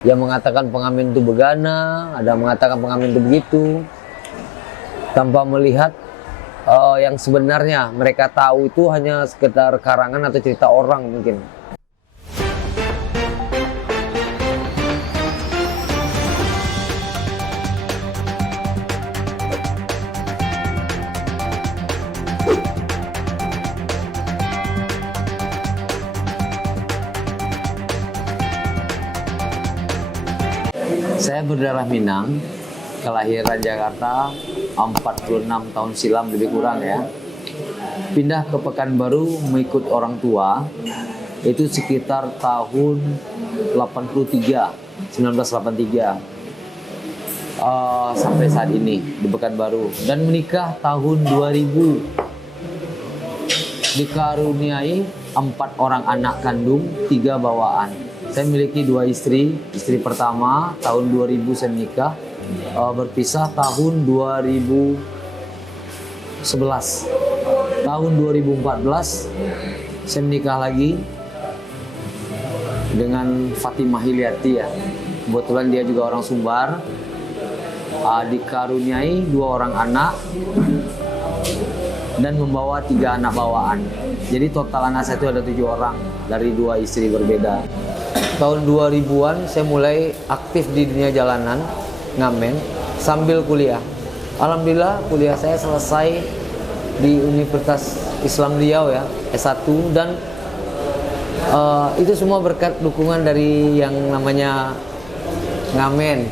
Yang mengatakan pengamen itu begana, ada mengatakan pengamen itu begitu, tanpa melihat yang sebenarnya. Mereka tahu itu hanya sekedar karangan atau cerita orang mungkin. Saya berdarah Minang, kelahiran Jakarta 46 tahun silam lebih kurang ya. Pindah ke Pekanbaru mengikut orang tua, itu sekitar tahun 1983. Sampai saat ini di Pekanbaru. Dan menikah tahun 2000. Dikaruniai 4 orang anak kandung, 3 bawaan. Saya memiliki 2 istri. Istri pertama tahun 2000 saya menikah, berpisah tahun 2011. Tahun 2014 saya menikah lagi dengan Fatimah Hiliati ya. Kebetulan dia juga orang Sumbar. Dikaruniai 2 orang anak dan membawa 3 anak bawaan. Jadi total anak saya itu ada 7 orang dari 2 istri berbeda. Tahun 2000-an saya mulai aktif di dunia jalanan, ngamen, sambil kuliah. Alhamdulillah kuliah saya selesai di Universitas Islam Riau ya, S1, dan itu semua berkat dukungan dari yang namanya ngamen.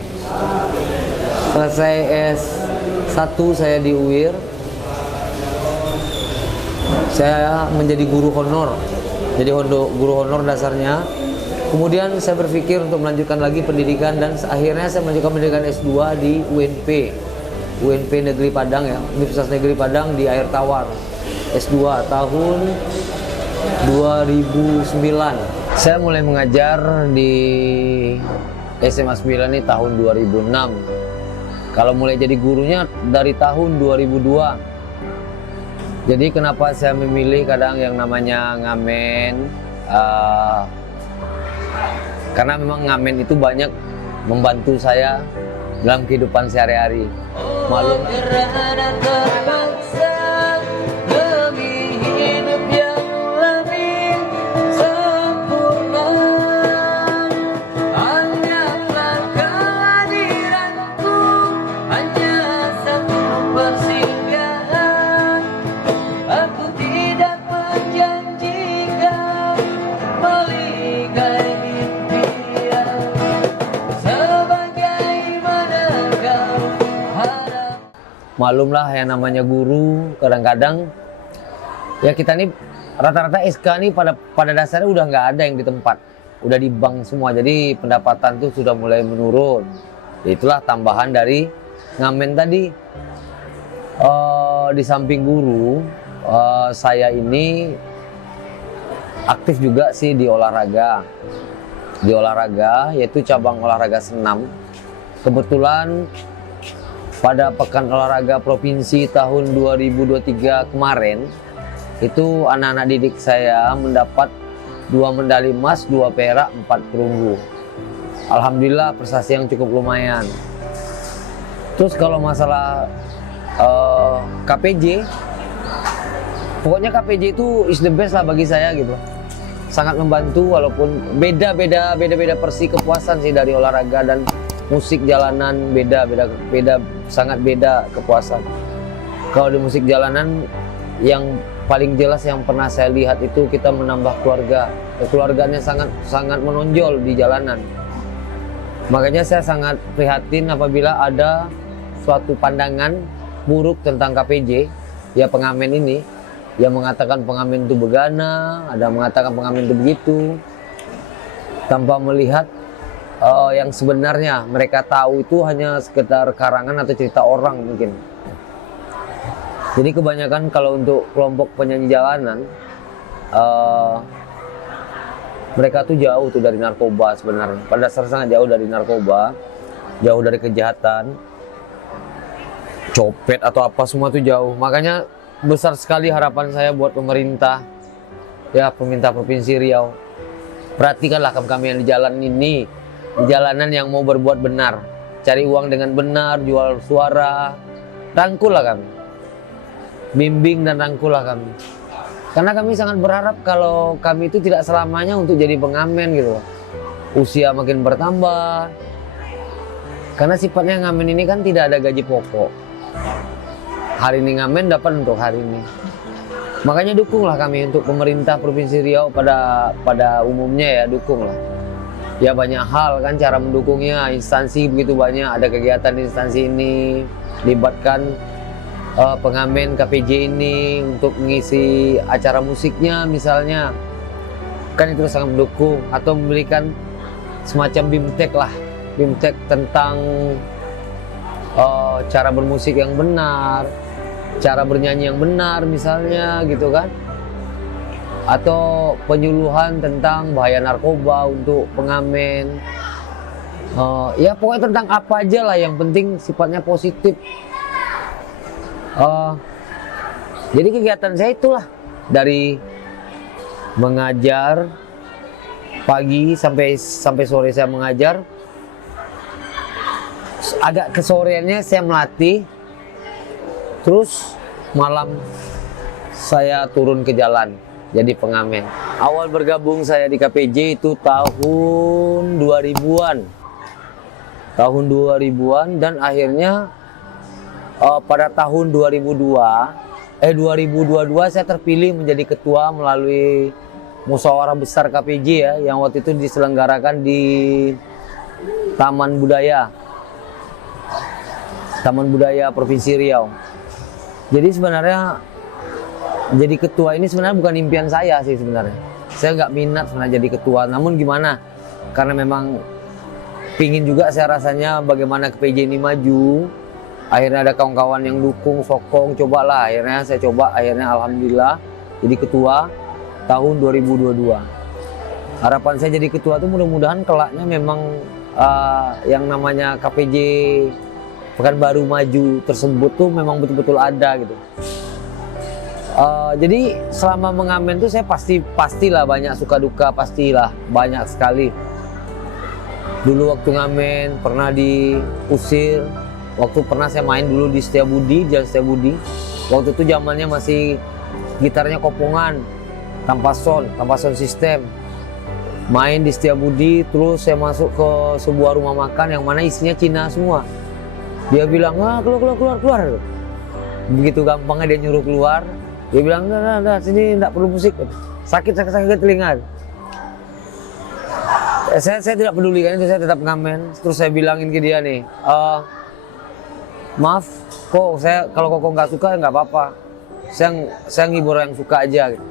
Selesai S1 saya di UIR, saya menjadi guru honor. Jadi guru honor dasarnya. Kemudian saya berpikir untuk melanjutkan lagi pendidikan, dan akhirnya saya melanjutkan pendidikan S2 di UNP Negeri Padang ya, Universitas Negeri Padang di Air Tawar. S2 tahun 2009. Saya mulai mengajar di SMA 9 ini tahun 2006. Kalau mulai jadi gurunya dari tahun 2002. Jadi kenapa saya memilih kadang yang namanya ngamen? Karena memang ngamen itu banyak membantu saya dalam kehidupan sehari-hari. Maklum. Malumlah yang namanya guru, kadang-kadang ya kita nih rata-rata SK nih pada dasarnya udah nggak ada yang di tempat, udah di bank semua, jadi pendapatan tuh sudah mulai menurun. Itulah tambahan dari ngamen tadi. Di samping guru, saya ini aktif juga sih di olahraga. Di olahraga yaitu cabang olahraga senam. Kebetulan pada Pekan Olahraga Provinsi tahun 2023 kemarin, itu anak-anak didik saya mendapat 2 medali emas, 2 perak, 4 perunggu. Alhamdulillah prestasi yang cukup lumayan. Terus kalau masalah KPJ, pokoknya KPJ itu is the best lah bagi saya gitu. Sangat membantu, walaupun beda-beda persi kepuasan sih dari olahraga dan musik jalanan, sangat beda kepuasan. Kalau di musik jalanan yang paling jelas yang pernah saya lihat itu kita menambah keluarga. Keluarganya sangat menonjol di jalanan. Makanya saya sangat prihatin apabila ada suatu pandangan buruk tentang KPJ, ya pengamen ini, yang mengatakan pengamen itu begana, ada mengatakan pengamen itu begitu, tanpa melihat yang sebenarnya. Mereka tahu itu hanya sekedar karangan atau cerita orang mungkin. Jadi kebanyakan kalau untuk kelompok penyanyi jalanan, mereka tuh jauh tuh dari narkoba sebenarnya. Pada dasarnya sangat jauh dari narkoba, jauh dari kejahatan, copet atau apa semua tuh jauh. Makanya besar sekali harapan saya buat pemerintah, ya pemerintah Provinsi Riau. Perhatikanlah kami yang di jalan ini. di jalanan yang mau berbuat benar, cari uang dengan benar, jual suara, rangkul lah kami, bimbing dan rangkul lah kami. Karena kami sangat berharap kalau kami itu tidak selamanya untuk jadi pengamen gitu loh. Usia makin bertambah, karena sifatnya ngamen ini kan tidak ada gaji pokok. Hari ini ngamen dapat untuk hari ini. Makanya dukunglah kami untuk pemerintah Provinsi Riau pada umumnya ya, dukunglah. Ya banyak hal kan cara mendukungnya, instansi begitu banyak, ada kegiatan instansi ini, libatkan pengamen KPJ ini untuk mengisi acara musiknya misalnya. Kan itu sangat mendukung, atau memberikan semacam bimtek lah, bimtek tentang cara bermusik yang benar, cara bernyanyi yang benar misalnya gitu kan, atau penyuluhan tentang bahaya narkoba untuk pengamen. Ya pokoknya tentang apa aja lah, yang penting sifatnya positif. Jadi kegiatan saya itulah, dari mengajar pagi sampai sore saya mengajar, agak kesoreannya saya melatih, terus malam saya turun ke jalan jadi pengamen. Awal bergabung saya di KPJ itu tahun 2000-an. Tahun 2000-an, dan akhirnya pada tahun 2022 saya terpilih menjadi ketua melalui musyawarah besar KPJ ya, yang waktu itu diselenggarakan di Taman Budaya Provinsi Riau. Jadi sebenarnya jadi ketua ini sebenarnya bukan impian saya sih sebenarnya. Saya nggak minat sebenarnya jadi ketua. Namun gimana? Karena memang pingin juga saya rasanya bagaimana KPJ ini maju. Akhirnya ada kawan-kawan yang dukung, sokong, cobalah. Akhirnya saya coba. Akhirnya alhamdulillah jadi ketua tahun 2022. Harapan saya jadi ketua itu mudah-mudahan kelaknya memang yang namanya KPJ Pekanbaru Maju tersebut tuh memang betul-betul ada gitu. Jadi selama mengamen tuh saya pastilah banyak suka duka, pastilah banyak sekali. Dulu waktu ngamen pernah diusir, waktu pernah saya main dulu di Setiabudi, Jalan Setiabudi. Waktu itu zamannya masih gitarnya kopongan, tanpa sound system. Main di Setiabudi, terus saya masuk ke sebuah rumah makan yang mana isinya Cina semua. Dia bilang, keluar. Begitu gampangnya dia nyuruh keluar. Dia bilang, enggak, sini enggak perlu musik. Sakit telinga. Saya tidak peduli kan itu, saya tetap ngamen. Terus saya bilangin ke dia nih, maaf, kok saya kalau kok nggak suka nggak apa-apa. Saya ngibur yang suka aja. Gitu.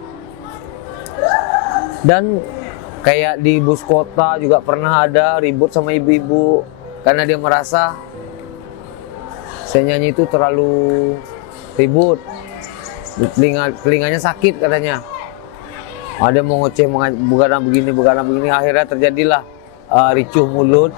Dan kayak di bus kota juga pernah ada ribut sama ibu-ibu karena dia merasa saya nyanyi itu terlalu ribut, telinganya sakit katanya. Ada mau ngoceh, begana begini, akhirnya terjadilah ricuh mulut.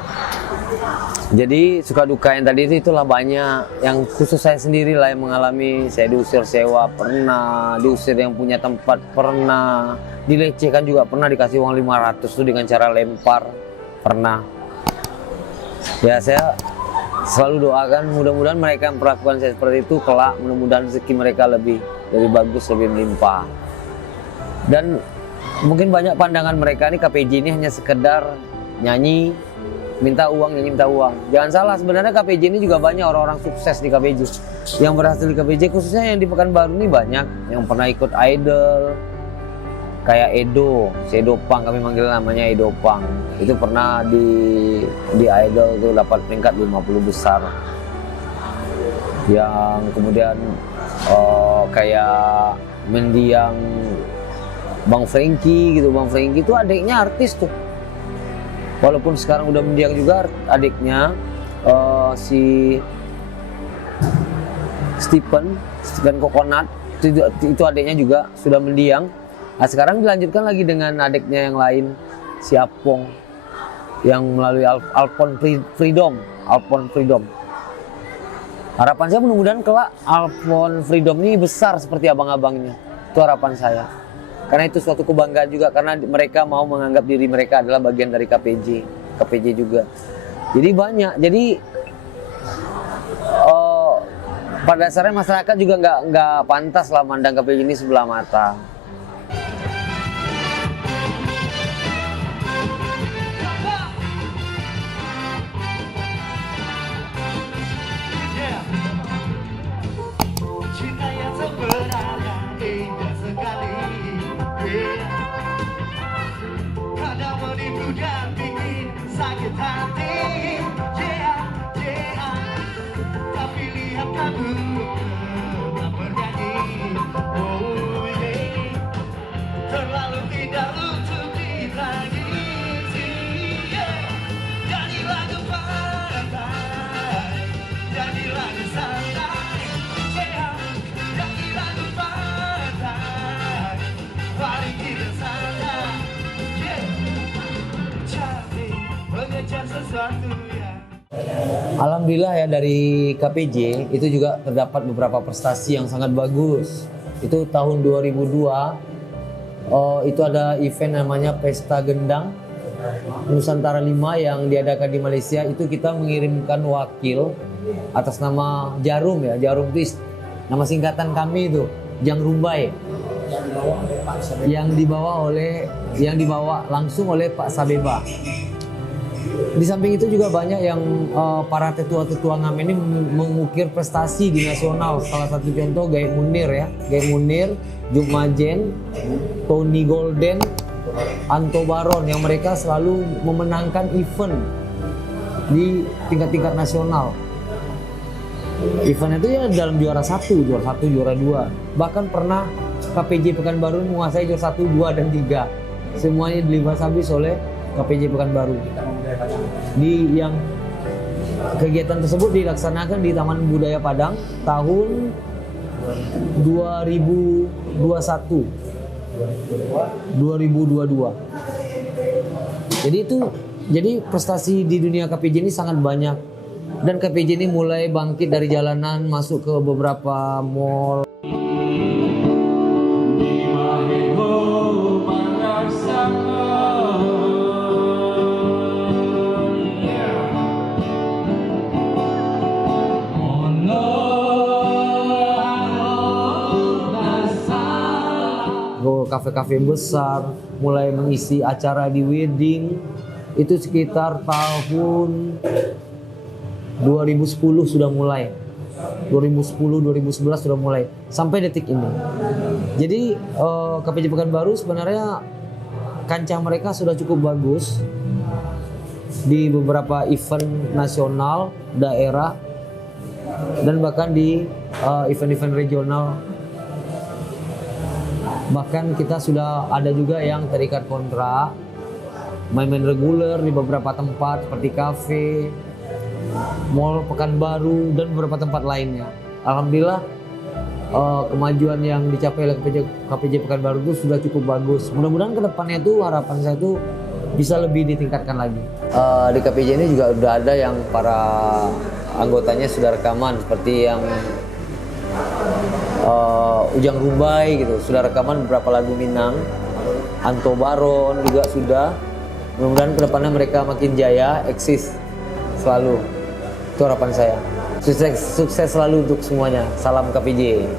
Jadi suka duka yang tadi itulah banyak, yang khusus saya sendiri lah yang mengalami. Saya diusir sewa pernah, diusir yang punya tempat pernah, dilecehkan juga pernah, dikasih uang 500 tuh dengan cara lempar pernah. Ya saya selalu doakan mudah-mudahan mereka yang perlakukan saya seperti itu kelak mudah-mudahan rezeki mereka lebih bagus, lebih melimpah. Dan mungkin banyak pandangan mereka nih KPJ ini hanya sekedar nyanyi minta uang. Jangan salah, sebenarnya KPJ ini juga banyak orang-orang sukses di KPJ yang berhasil di KPJ, khususnya yang di Pekanbaru ini banyak yang pernah ikut idol kayak Edo Pang, kami manggil namanya Edo Pang. Itu pernah di idol itu dapat peringkat 50 besar. Yang kemudian kayak mendiang Bang Franky gitu. Bang Franky itu adiknya artis tuh. Walaupun sekarang udah mendiang juga adiknya, si Stephen Coconut itu adiknya juga sudah mendiang. Nah sekarang dilanjutkan lagi dengan adiknya yang lain, si Apong, yang melalui Alpon Freedom. Harapan saya mudah-mudahan kelak Alpon Freedom ini besar seperti abang-abangnya. Itu harapan saya. Karena itu suatu kebanggaan juga, karena mereka mau menganggap diri mereka adalah bagian dari KPJ. KPJ juga. Jadi banyak. Jadi pada dasarnya masyarakat juga nggak pantas lah mandang KPJ ini sebelah mata. Alhamdulillah ya, dari KPJ itu juga terdapat beberapa prestasi yang sangat bagus. Itu tahun 2002 itu ada event namanya Pesta Gendang Nusantara 5 yang diadakan di Malaysia. Itu kita mengirimkan wakil atas nama Jarum ya. Jarum itu nama singkatan kami itu, Jang Rumbai. Yang dibawa langsung oleh Pak Sabeba. Di samping itu juga banyak yang para tetua-tetua ngamen ini mengukir prestasi di nasional. Salah satu contoh Gaib Munir ya, Gaib Munir, Juk Majen, Tony Golden, Anto Baron, yang mereka selalu memenangkan event di tingkat-tingkat nasional. Event itu ya dalam juara 1, juara 2. Bahkan pernah KPJ Pekanbaru menguasai juara 1, 2, dan 3. Semuanya dilibas habis oleh KPJ Pekanbaru. Yang kegiatan tersebut dilaksanakan di Taman Budaya Padang tahun 2021, 2022. Jadi prestasi di dunia KPJ ini sangat banyak, dan KPJ ini mulai bangkit dari jalanan masuk ke beberapa mall. Kafe-kafe besar, mulai mengisi acara di wedding. Itu sekitar tahun 2010 sudah mulai. 2010, 2011 sudah mulai sampai detik ini. Jadi KPJ Pekanbaru sebenarnya kancah mereka sudah cukup bagus di beberapa event nasional, daerah, dan bahkan di event-event regional. Bahkan kita sudah ada juga yang terikat kontrak main-main reguler di beberapa tempat seperti kafe, mall Pekanbaru, dan beberapa tempat lainnya. Alhamdulillah kemajuan yang dicapai oleh KPJ Pekanbaru itu sudah cukup bagus. Mudah-mudahan ke depannya itu harapan saya itu bisa lebih ditingkatkan lagi. Di KPJ ini juga sudah ada yang para anggotanya sudah rekaman, seperti yang Ujang Rumbai gitu, sudah rekaman beberapa lagu Minang. Anto Baron juga sudah. Mudah-mudahan kedepannya mereka makin jaya, eksis selalu. Itu harapan saya. Sukses selalu untuk semuanya. Salam KPJ.